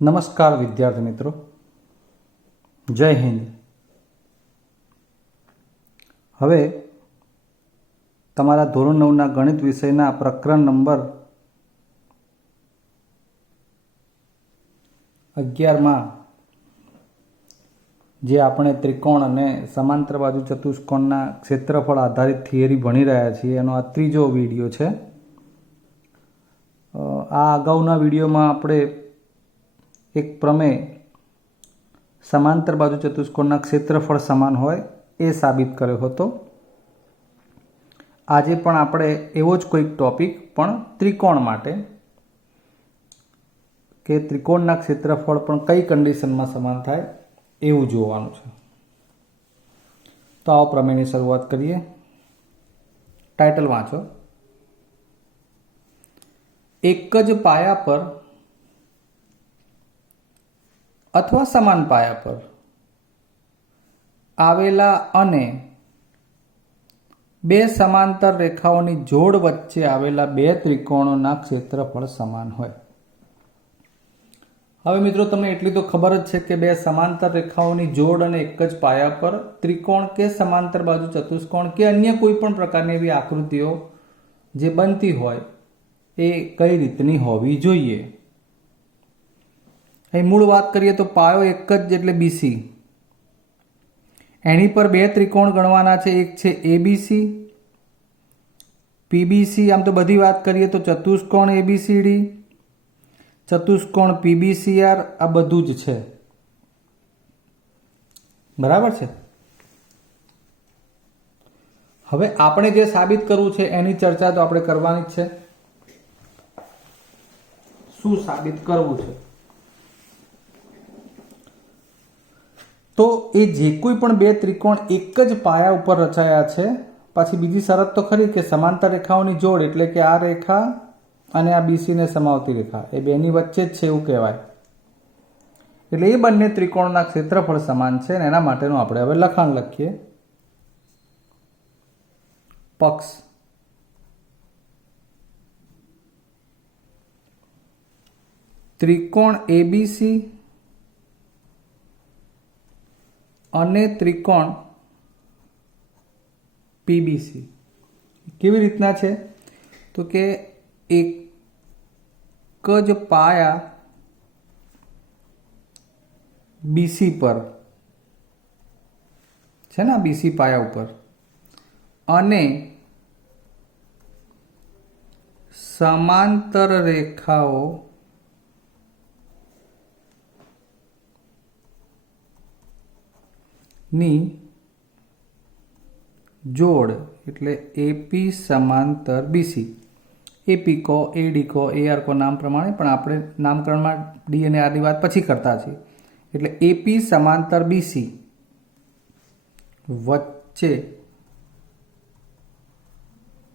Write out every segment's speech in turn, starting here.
નમસ્કાર વિદ્યાર્થી મિત્રો, જય હિન્દ. હવે તમારા ધોરણ 9ના ગણિત વિષયના પ્રકરણ નંબર 11માં જે આપણે ત્રિકોણ અને સમાંતર બાજુ ચતુષ્કોણના ક્ષેત્રફળ આધારિત થિયરી ભણી રહ્યા છીએ એનો આ ત્રીજો વિડીયો છે. આ અગાઉના વિડીયોમાં આપણે એક પ્રમેય સમાંતર બાજુ ચતુષ્કોણના ક્ષેત્રફળ સમાન હોય એ સાબિત કર્યો હતો. આજે પણ આપણે એવો જ કોઈક ટોપિક પણ ત્રિકોણ માટે કે ત્રિકોણના ક્ષેત્રફળ પણ કઈ કન્ડિશનમાં સમાન થાય એવું જોવાનું છે. તો આવો પ્રમેયની શરૂઆત કરીએ. ટાઇટલ વાંચો. એક જ પાયા પર અથવા સમાન પાયા પર આવેલા અને બે સમાંતર રેખાઓની જોડ વચ્ચે આવેલા બે ત્રિકોણોના ક્ષેત્રફળ સમાન હોય. હવે મિત્રો, તમને એટલી તો ખબર જ છે કે બે સમાંતર રેખાઓની જોડ અને એક જ પાયા પર ત્રિકોણ કે સમાંતર બાજુ ચતુષ્કોણ કે અન્ય કોઈ પણ પ્રકારની એવી આકૃતિઓ જે બનતી હોય એ કઈ રીતની હોવી જોઈએ. અહીં મૂળ વાત કરીએ તો પાયો એક જ એટલે બીસી. એની પર બે ત્રિકોણ ગણવાના છે. એક છે એબીસી, પીબીસી. આમ તો બધી વાત કરીએ તો ચતુષ્કોણ એબીસીડી, ચતુષ્કોણ પીબીસીઆર, આ બધું જ છે. બરાબર છે. હવે આપણે જે સાબિત કરવું છે એની ચર્ચા તો આપણે કરવાની જ છે. શું સાબિત કરવું છે? તો એ જે કોઈ પણ બે ત્રિકોણ એક જ પાયા ઉપર રચાયા છે. પાછી બીજી શરત તો ખરી કે સમાંતર રેખાઓની જોડ એટલે કે આ રેખા અને આ બીસીને સમાવતી રેખા એ બેની વચ્ચે જ છે એવું કહેવાય. એટલે એ બંને ત્રિકોણના ક્ષેત્રફળ સમાન છે અને એના માટેનું આપણે હવે લખાણ લખીએ. પક્ષ ત્રિકોણ એબીસી અને ત્રિકોણ પીબીસી કેવી રીતના છે? તો કે એક જ પાયા બીસી પર છે ને, બીસી પાયા ઉપર, અને સમાંતર રેખાઓ ની જોડ એટલે એપી સમાંતર બીસી. એપી કો, એડી કો, એઆર કો નામ પ્રમાણે, પણ આપણે નામકરણમાં ડી અને આરની વાત પછી કરતા છીએ. એટલે એપી સમાંતર બીસી વચ્ચે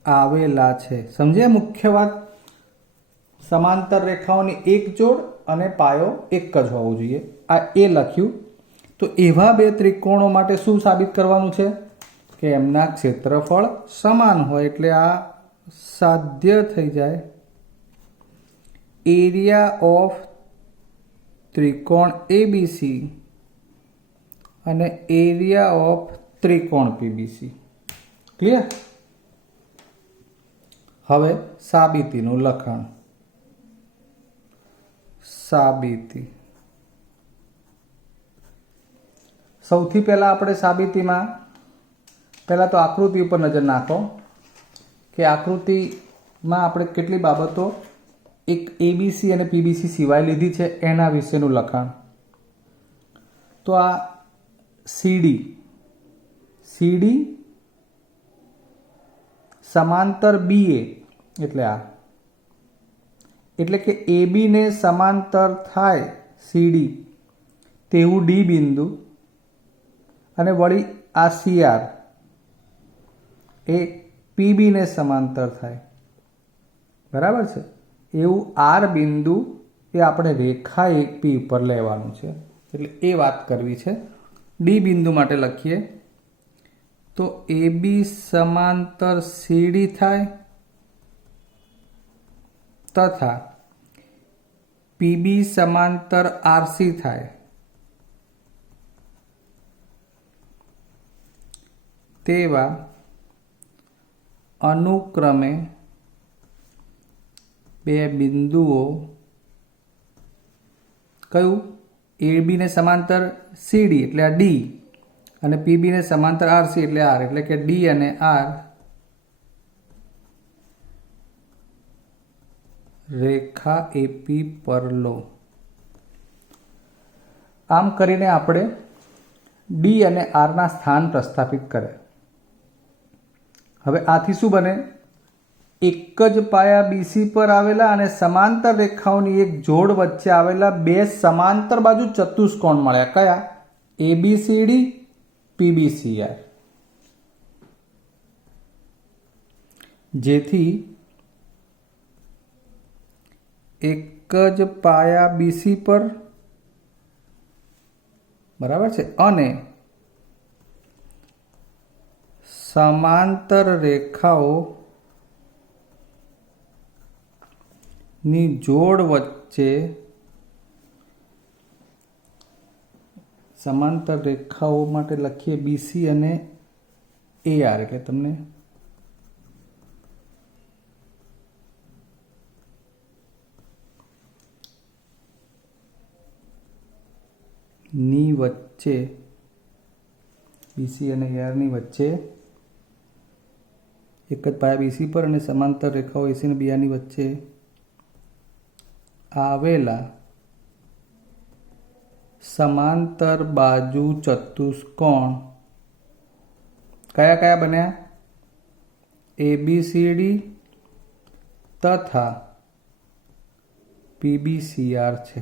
આવેલા છે. સમજ્યા મુખ્ય વાત? સમાંતર રેખાઓની એક જોડ અને પાયો એક જ હોવો જોઈએ. આ એ લખ્યું. તો એવા બે ત્રિકોણો માટે શું સાબિત કરવાનું છે? કે એમના ક્ષેત્રફળ સમાન હોય. એટલે આ સાધ્ય થઈ જાય. એરિયા ઓફ ત્રિકોણ એબીસી અને એરિયા ઓફ ત્રિકોણ પીબીસી. ક્લિયર? હવે સાબિતીનું લખાણ. સાબિતી. સૌથી પહેલા આપણે સાબિતીમાં પહેલા તો આકૃતિ ઉપર નજર નાખો કે આકૃતિમાં આપણે કેટલી બાબતો એક એબીસી અને પીબીસી સિવાય લીધી છે એના વિશેનું લખાણ. તો આ સીડી સમાંતર બીએ એટલે આ, એટલે કે એબી ને સમાંતર થાય સીડી તેવું ડી બિંદુ, અને વળી આ સીઆર એ પીબી ને સમાંતર થાય. બરાબર છે? એવું આર બિંદુ એ આપણે રેખા એક પી ઉપર લેવાનું છે. એટલે એ વાત કરવી છે. ડી બિંદુ માટે લખીએ તો એબી સમાંતર સીડી થાય તથા પીબી સમાંતર આરસી થાય તેવા અનુક્રમે બે બિંદુઓ કયું એબી ને સમાંતર સીડી એટલે આ ડી અને પીબી ને સમાંતર આરસી એટલે આર, એટલે કે ડી અને આર રેખા એપી પર લો. આમ કરીને આપણે ડી અને આરના સ્થાન પ્રસ્થાપિત કરે. હવે આથી શું બને? એક જ પાયા બીસી પર આવેલા અને સમાંતર રેખાઓની એક જોડ વચ્ચે આવેલા બે સમાંતર બાજુ ચતુષ્કોણ મળ્યા. કયા? એબીસીડી પીબીસીઆર. જેથી એક જ પાયા બીસી પર બરાબર છે અને સમાંતર રેખાઓ ની જોડ વચ્ચે સમાંતર રેખાઓ માટે લખીએ બીસી અને એઆર, એટલે તમને ની વચ્ચે બીસી અને એઆરની વચ્ચે એક જ પાયા બીસી પર અને સમાંતર રેખાઓ એસી અને બીઆરની વચ્ચે આવેલા સમાંતર બાજુ ચતુષ્કોણ કયા કયા બન્યા? એબીસીડી તથા પીબીસીઆર છે.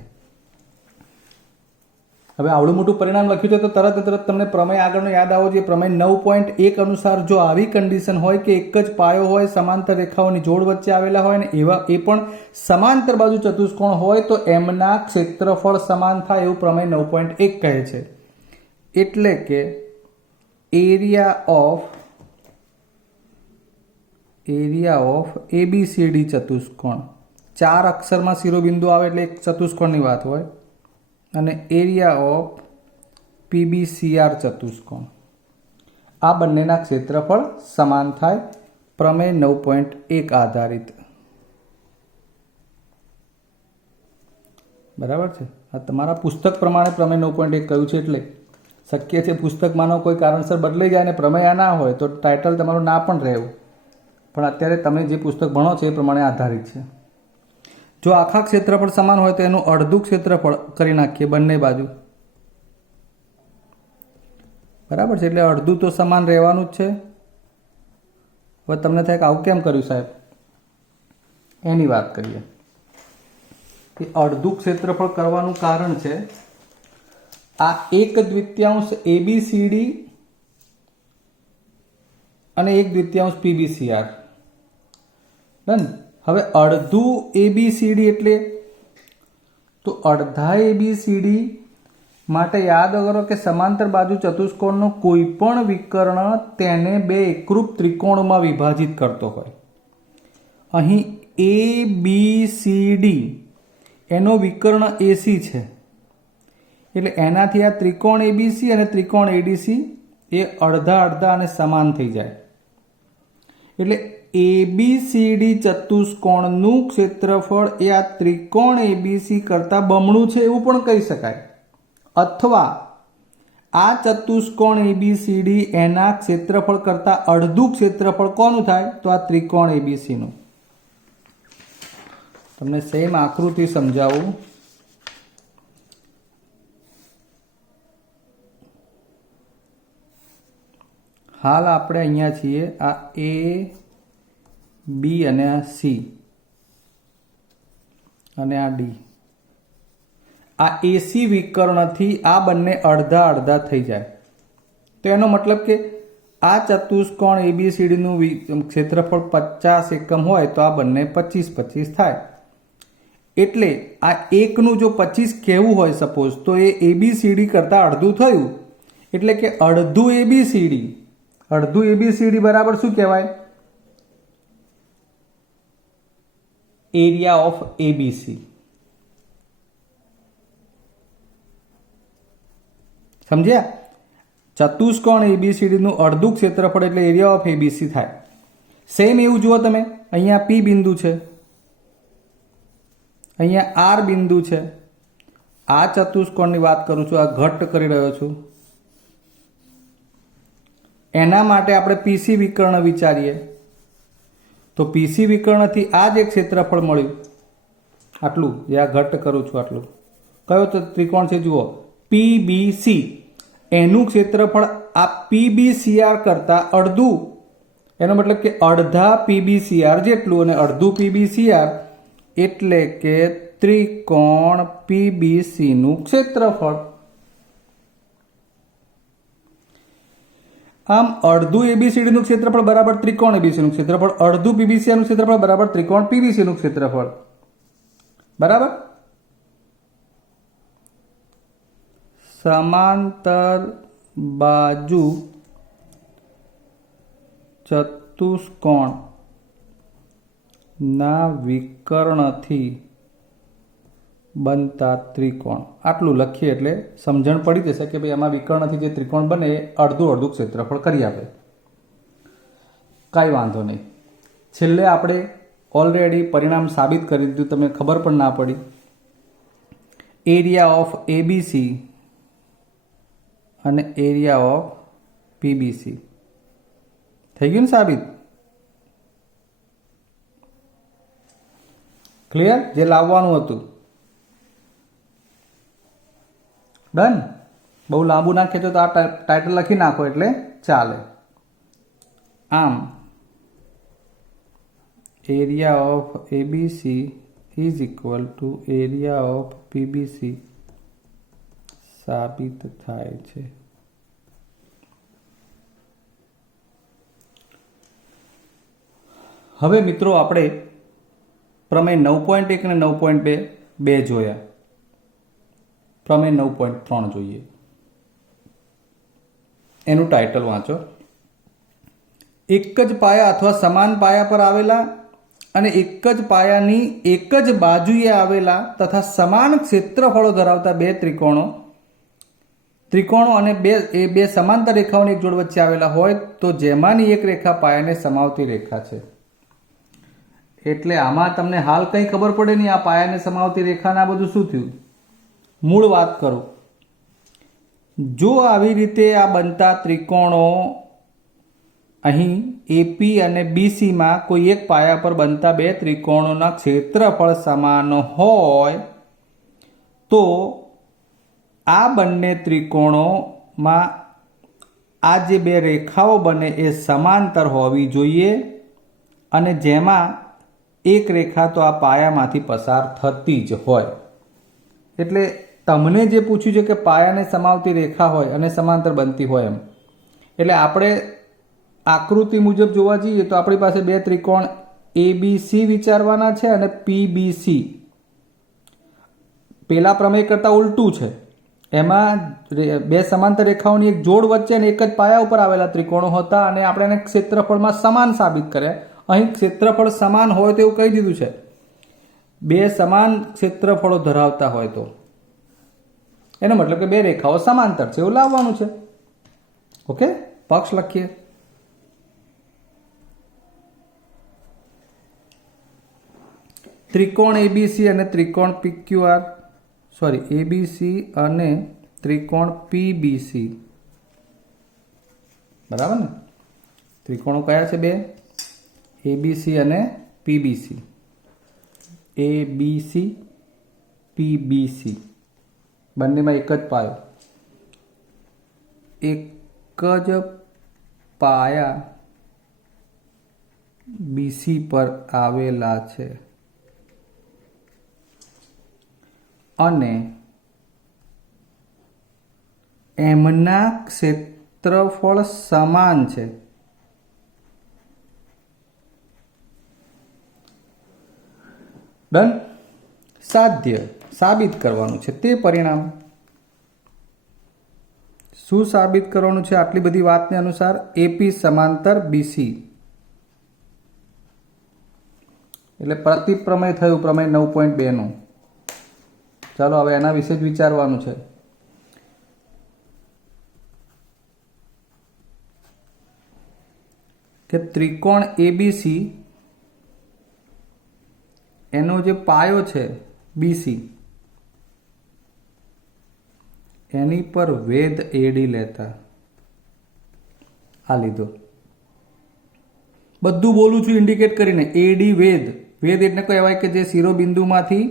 હવે આવડું મોટું પરિણામ લખ્યું છે તો તરત તમને પ્રમેય આગળનો યાદ આવવો જોઈએ. પ્રમેય 9.1 અનુસાર જો આવી કન્ડિશન હોય કે એક જ પાયો હોય, સમાંતર રેખાઓની જોડ વચ્ચે આવેલા હોય ને એવા એ પણ સમાંતર બાજુ ચતુષ્કોણ હોય તો એમના ક્ષેત્રફળ સમાન થાય એવું પ્રમેય 9.1 કહે છે. એટલે કે એરિયા ઓફ એબીસીડી ચતુષ્કોણ, 4 અક્ષરમાં શિરોબિંદુ આવે એટલે એક ચતુષ્કોણની વાત હોય, અને એરિયા ઓફ પીબીસીઆર ચતુષ્કોણ, આ બંનેના ક્ષેત્રફળ સમાન થાય પ્રમેય 9.1 આધારિત. બરાબર છે. આ તમારા પુસ્તક પ્રમાણે પ્રમેય 9.1 કહ્યું છે, એટલે શક્ય છે પુસ્તકમાંનો કોઈ કારણસર બદલાઈ જાય અને પ્રમેય ના હોય તો ટાઇટલ તમારું ના પણ રહેવું, પણ અત્યારે તમે જે પુસ્તક ભણો છો એ પ્રમાણે આધારિત છે. જો આખા ક્ષેત્રફળ સમાન હોય તો એનું અડધું ક્ષેત્રફળ કરી નાખીએ બંને બાજુ. બરાબર છે, એટલે અડધું તો સમાન રહેવાનું જ છે. હવે તમને થાય કે આવું કેમ કર્યું સાહેબ, એની વાત કરીએ. કે અડધું ક્ષેત્રફળ કરવાનું કારણ છે આ 1/2 એબીસીડી અને 1/2 પીબીસીઆર. ડન. હવે અડધું એબીસીડી એટલે તો અડધા એબીસીડી માટે યાદ કરો કે સમાંતર બાજુ ચતુષ્કોણનો કોઈ પણ વિકર્ણ તેને બે એકરૂપ ત્રિકોણમાં વિભાજિત કરતો હોય. અહીં એબીસીડી એનો વિકર્ણ એસી છે, એટલે એનાથી આ ત્રિકોણ એબીસી અને ત્રિકોણ એડીસી એ અડધા અડધા અને સમાન થઈ જાય. એટલે એબીસીડી ચતુષ્કોણનું ક્ષેત્રફળ એ આ ત્રિકોણ એબીસી કરતાં બમણું છે એવું પણ કહી શકાય. અથવા આ ચતુષ્કોણ એબીસીડી એના ક્ષેત્રફળ કરતાં અડધું ક્ષેત્રફળ કોનું થાય? તો આ ત્રિકોણ એબીસીનું. તમને સેમ આકૃતિ સમજાવું. હાલ આપણે અહીંયા છીએ, આ એ બી અને આ સી અને આ ડી. આ એસી વિકર્ણથી આ બંને અડધા અડધા થઈ જાય તો એનો મતલબ કે આ ચતુષ્કોણ એબીસીડીનું ક્ષેત્રફળ 50 એકમ હોય તો આ બંને 25-25 થાય. એટલે આ એકનું જો 25 કહેવું હોય સપોઝ, તો એ એબીસીડી કરતાં અડધું થયું. એટલે કે અડધું એબીસીડી બરાબર શું કહેવાય? Area of ABC. સમજ્યા? ચતુષ્કોણ એબીસીડીનું અડધું ક્ષેત્રફળ એટલે એરિયા ઓફ એબીસી થાય. સેમ એવું જુઓ તમે, અહીંયા પી બિંદુ છે, અહીંયા આર બિંદુ છે. આ ચતુષ્કોણની વાત કરું છું, આ ઘટ્ટ કરી રહ્યો છું. એના માટે આપણે પીસી વિકર્ણ વિચારીએ તો પીસી વિકર્ણથી આ જ એક ક્ષેત્રફળ મળ્યું, આટલું જે આ ઘટ્ટ કરું છું આટલું. કયો તો ત્રિકોણ છે જુઓ, પીબીસી. એનું ક્ષેત્રફળ આ પીબીસીઆર કરતાં અડધું, એનો મતલબ કે અડધા પીબીસીઆર જેટલું, અને અડધું પીબીસીઆર એટલે કે ત્રિકોણ પીબીસીનું ક્ષેત્રફળ. આમ અડધું એબીસીડીનું ક્ષેત્રફળ બરાબર ત્રિકોણ એબીસીનું ક્ષેત્રફળ, અડધું પીબીસીઆરનું ક્ષેત્રફળ બરાબર ત્રિકોણ પીબીસીનું ક્ષેત્રફળ. બરાબર? સમાંતર બાજુ ચતુષ્કોણ ના વિકર્ણથી બનતા ત્રિકોણ. આટલું લખીએ એટલે સમજણ પડી જશે કે ભાઈ આમાં વિકર્ણથી જે ત્રિકોણ બને એ અડધું અડધું ક્ષેત્રફળ કરી આપે. કાંઈ વાંધો નહીં. છેલ્લે આપણે ઓલરેડી પરિણામ સાબિત કરી દીધું, તમને ખબર પણ ના પડી. એરિયા ઓફ એબીસી અને એરિયા ઓફ પીબીસી થઈ ગયું ને સાબિત? ક્લિયર? જે લાવવાનું હતું. ડન? બહુ લાંબુ ના ખેંચો તો આ ટાઇટલ લખી નાખો એટલે ચાલે. આમ area of ABC is equal to area of PBC સાબિત થાય છે. હવે મિત્રો આપણે પ્રમેય 9.1 અને 9.2 બે જોયા. પ્રમેય 9.3 જોઈએ. એનું ટાઇટલ વાંચો. એક જ પાયા અથવા સમાન પાયા પર આવેલા અને એક જ પાયાની એક જ બાજુએ આવેલા તથા સમાન ક્ષેત્રફળો ધરાવતા બે ત્રિકોણો અને બે સમાંતર રેખાઓની એક જોડ વચ્ચે આવેલા હોય તો જેમાંની એક રેખા પાયાને સમાવતી રેખા છે. એટલે આમાં તમને હાલ કંઈ ખબર પડે નહીં, આ પાયાને સમાવતી રેખાના બધું શું થયું. મૂળ વાત કરું, જો આવી રીતે આ બનતા ત્રિકોણો અહીં એપી અને બીસીમાં કોઈ એક પાયા પર બનતા બે ત્રિકોણોના ક્ષેત્રફળ સમાન હોય તો આ બંને ત્રિકોણોમાં આ જે બે રેખાઓ બને એ સમાંતર હોવી જોઈએ, અને જેમાં એક રેખા તો આ પાયામાંથી પસાર થતી જ હોય. એટલે તમને જે પૂછ્યું છે કે પાયાને સમાવતી રેખા હોય અને સમાંતર બનતી હોય એમ, એટલે આપણે આકૃતિ મુજબ જોવા જઈએ તો આપણી પાસે બે ત્રિકોણ એબીસી વિચારવાના છે અને પીબીસી. પેલા પ્રમેય કરતાં ઉલટું છે. એમાં બે સમાંતર રેખાઓની એક જોડ વચ્ચે અને એક જ પાયા ઉપર આવેલા ત્રિકોણો હતા અને આપણે એને ક્ષેત્રફળમાં સમાન સાબિત કર્યા. અહીં ક્ષેત્રફળ સમાન હોય તો એવું કહી દીધું છે, બે સમાન ક્ષેત્રફળો ધરાવતા હોય તો એનો મતલબ કે બે રેખાઓ સમાંતર છે એવું લાવવાનું છે. ઓકે, પક્ષ લખીએ. ત્રિકોણ એબીસી અને ત્રિકોણ પીક્યુઆર, એબીસી અને ત્રિકોણ પીબીસી. બરાબર ને? ત્રિકોણો કયા છે? બે, એબીસી અને પીબીસી. એબીસી પીબીસી બંનેમાં એક જ પાયો, એક જ પાયા બીસી પર આવેલા છે અને એમના ક્ષેત્રફળ સમાન છે. ડન? સાધ્ય સાબિત કરવાનું છે તે પરિણામ. શું સાબિત કરવાનું છે? આટલી બધી વાતને અનુસાર એપી સમાંતર બીસી, એટલે પ્રતિપ્રમેય થયું પ્રમેય 9.2 નું. ચાલો હવે એના વિશે જ વિચારવાનું છે. કે ત્રિકોણ એબીસી એનો જે પાયો છે બીસી એની પર વેધ એડી લેતા આ લીધો. બધું બોલું છું ઇન્ડિકેટ કરીને. એડી વેધ, વેધ એટલે કહેવાય કે જે શિરોબિંદુમાંથી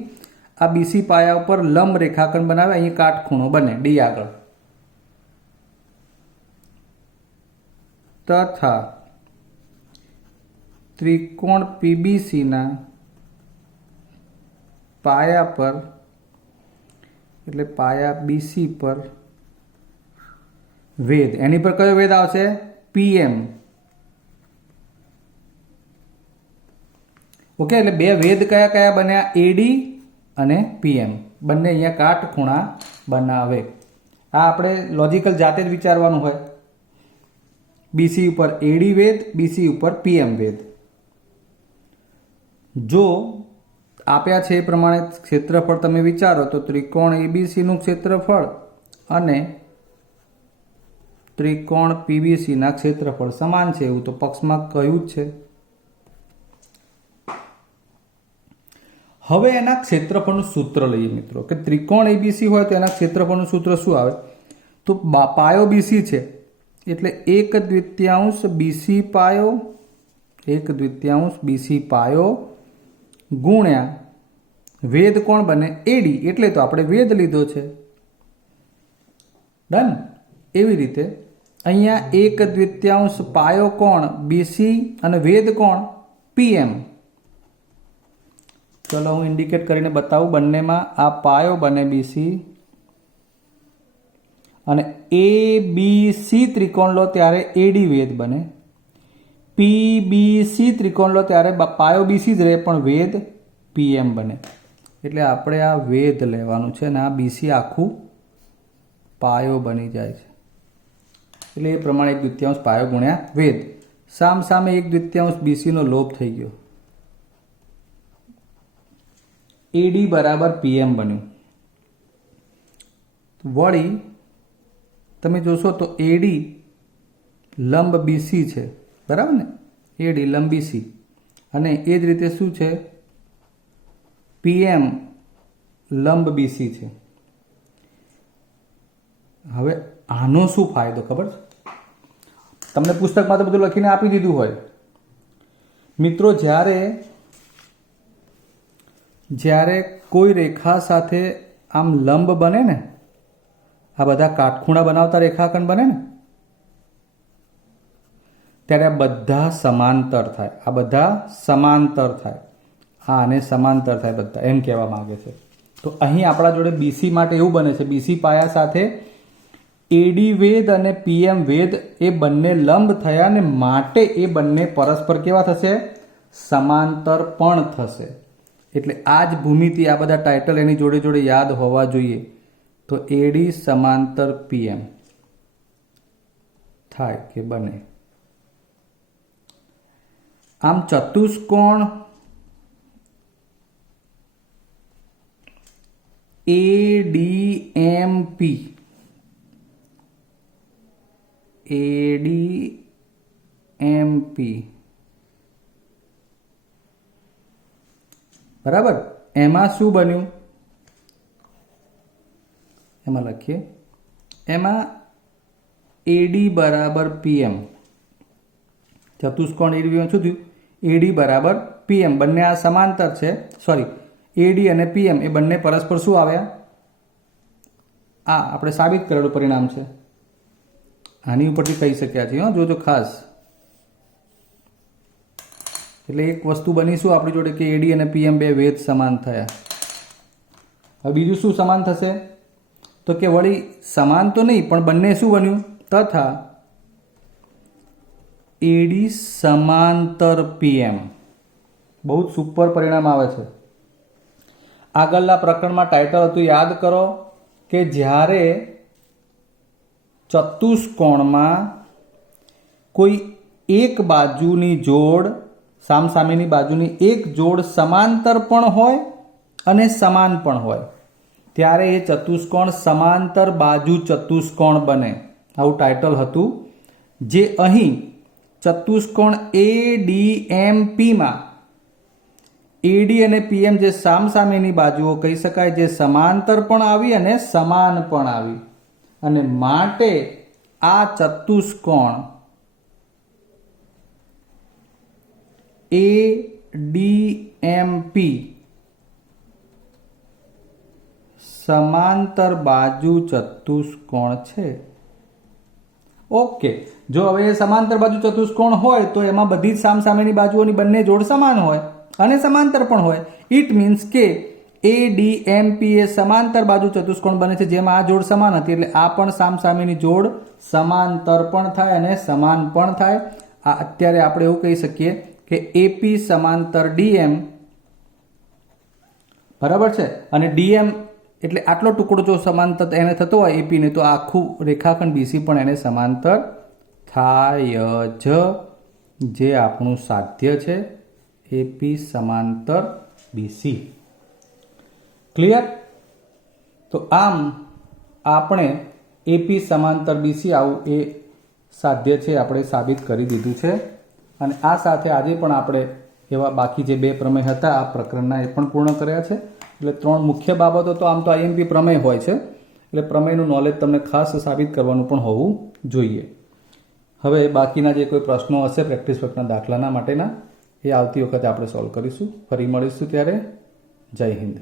આ બીસી પાયા ઉપર લંબ રેખાખંડ બનાવે, અહીં કાટખૂણો બને ડી આગળ, તથા ત્રિકોણ પીબીસી ના પાયા પર એટલે પાયા બીસી પર વેધ, એની પર કયો વેધ આવશે? પીએમ. ઓકે, એટલે બે વેધ કયા કયા બન્યા? એડી અને પીએમ. બંને અહીંયા કાટખૂણા બનાવે. આ આપણે લોજિકલ જાતે જ વિચારવાનું હોય. બીસી ઉપર એડી વેધ, બીસી ઉપર પીએમ વેધ. જો આપ્યા છે એ પ્રમાણે ક્ષેત્રફળ તમે વિચારો તો ત્રિકોણ એબીસીનું ક્ષેત્રફળ અને ત્રિકોણ પીબીસીના ક્ષેત્રફળ સમાન છે એવું તો પક્ષમાં કહ્યું જ છે. હવે એના ક્ષેત્રફળનું સૂત્ર લઈએ મિત્રો, કે ત્રિકોણ એબીસી હોય તો એના ક્ષેત્રફળનું સૂત્ર શું આવે? તો પાયો બીસી છે એટલે 1/2 બીસી પાયો, 1/2 બીસી પાયો ગુણ્યા વેધ કોણ બને? એડી, એટલે તો આપણે વેધ લીધો છે. ડન. એવી રીતે અહીંયા 1/2 પાયો કોણ? બીસી, અને વેધ કોણ? પીએમ. ચલો હું ઇન્ડિકેટ કરીને બતાવું. બંનેમાં આ પાયો બને બીસી, અને એ બી સી ત્રિકોણ લો ત્યારે એડી વેધ બને. પીબીસી ત્રિકોણ લો ત્યારે પાયો બીસી જ રહે પણ વેધ પીએમ બને. એટલે આપણે આ વેધ લેવાનું છે અને આ બીસી આખું પાયો બની જાય છે. એટલે એ પ્રમાણે 1/2 પાયો ગુણ્યા વેધ. સામ સામે 1/2 બીસીનો લોપ થઈ ગયો. એડી બરાબર પીએમ બન્યું. વળી તમે જોશો તો એડી લંબ બીસી છે, બરાબર ને? એડી લંબ બીસી, અને એ જ રીતે શું છે? પીએમ લંબ બીસી છે. હવે આનો શું ફાયદો ખબર છે? તમને પુસ્તકમાં તો બધું લખીને આપી દીધું હોય. મિત્રો, જ્યારે કોઈ રેખા સાથે આમ લંબ બને ને, આ બધા કાટખૂણા બનાવતા રેખાખંડ બને ને, ત્યારે આ બધા સમાંતર થાય. આ બધા સમાંતર થાય. હા, અને સમાંતર થાય બધા, એમ કહેવા માંગે છે. તો અહીં આપણા જોડે બીસી માટે એવું બને છે, બીસી પાયા સાથે એડી વેધ અને પીએમ વેધ એ બંને લંબ થયા, અને માટે એ બંને પરસ્પર કેવા થશે? સમાંતર પણ થશે. એટલે આ જ ભૂમિતિ, આ બધા ટાઇટલ એની જોડે જોડે યાદ હોવા જોઈએ. તો એડી સમાંતર પીએમ થાય કે બને. આમ ચતુષ્કોણ એડીએમપી, બરાબર? એમાં શું બન્યું? એમાં લખીએ, એમાં એડી બરાબર પીએમ. ચતુષ્કોણ એડી શું થયું? એડી બરાબર પીએમ. બંને આ સમાંતર છે. સોરી, એડી અને પીએમ એ બંને પરસ્પર શું આવ્યા? આ આપણે સાબિત કરેલું પરિણામ છે. આની ઉપરથી કહી શક્યા છીએ. જોજો ખાસ. એટલે એક વસ્તુ બની શું આપણી જોડે કે એડી અને પીએમ બે વેધ સમાન થયા. હવે બીજું શું સમાન થશે? તો કે વળી સમાન તો નહીં પણ બંને શું બન્યું? તથા એડી સમાંતર પીએમ. બહુ જ સુપર પરિણામ આવે છે. આગળના પ્રકરણમાં ટાઇટલ હતું, યાદ કરો, કે જ્યારે ચતુષ્કોણમાં કોઈ એક બાજુની જોડ, સામસામેની બાજુની એક જોડ સમાંતર પણ હોય અને સમાન પણ હોય, ત્યારે એ ચતુષ્કોણ સમાંતર બાજુ ચતુષ્કોણ બને. આવું ટાઇટલ હતું, જે અહીં ચતુષ્કોણ ADMPમાં AD અને PM જે સામસામેની બાજુઓ કહી શકાય, જે સમાંતર પણ આવી અને સમાન પણ આવી, અને માટે આ ચતુષ્કોણ ADMP સમાંતર બાજુ ચતુષ્કોણ છે. ઓકે, જો હવે એ સમાંતર બાજુ ચતુષ્કોણ હોય તો એમાં બધી જ સામસામેની બાજુઓની બંને જોડ સમાન હોય અને સમાંતર પણ હોય. ઇટ મીન્સ કે ADMP એ સમાંતર બાજુ ચતુષ્કોણ બને છે, જેમાં આ જોડ સમાન હતી એટલે આ પણ સામસામેની જોડ સમાંતર પણ થાય અને સમાન પણ થાય. આ અત્યારે આપણે એવું કહી શકીએ કે AP સમાંતર DM, બરાબર છે, અને DM એટલે આટલો ટુકડો જો સમાંતર એને થતો હોય AP ને, તો આખું રેખાખંડ BC પણ એને સમાંતર થાય જ, જે આપણું સાધ્ય છે AP સમાંતર BC. ક્લિયર? તો આમ આપણે AP સમાંતર BC આવું એ સાધ્ય છે આપણે સાબિત કરી દીધું છે. અને આ સાથે આજે પણ આપણે એવા બાકી જે 2 પ્રમેય હતા આ પ્રકરણના એ પણ પૂર્ણ કર્યા છે. એટલે 3 મુખ્ય બાબતો તો આમ તો IMP પ્રમેય હોય છે, એટલે પ્રમેયનું નોલેજ તમને ખાસ સાબિત કરવાનું પણ હોવું જોઈએ. હવે બાકીના જે કોઈ પ્રશ્નો હશે પ્રેક્ટિસ વર્કના દાખલાના માટેના, એ આવતી વખતે આપણે સોલ્વ કરીશું. ફરી મળીશું ત્યારે. જય હિન્દ.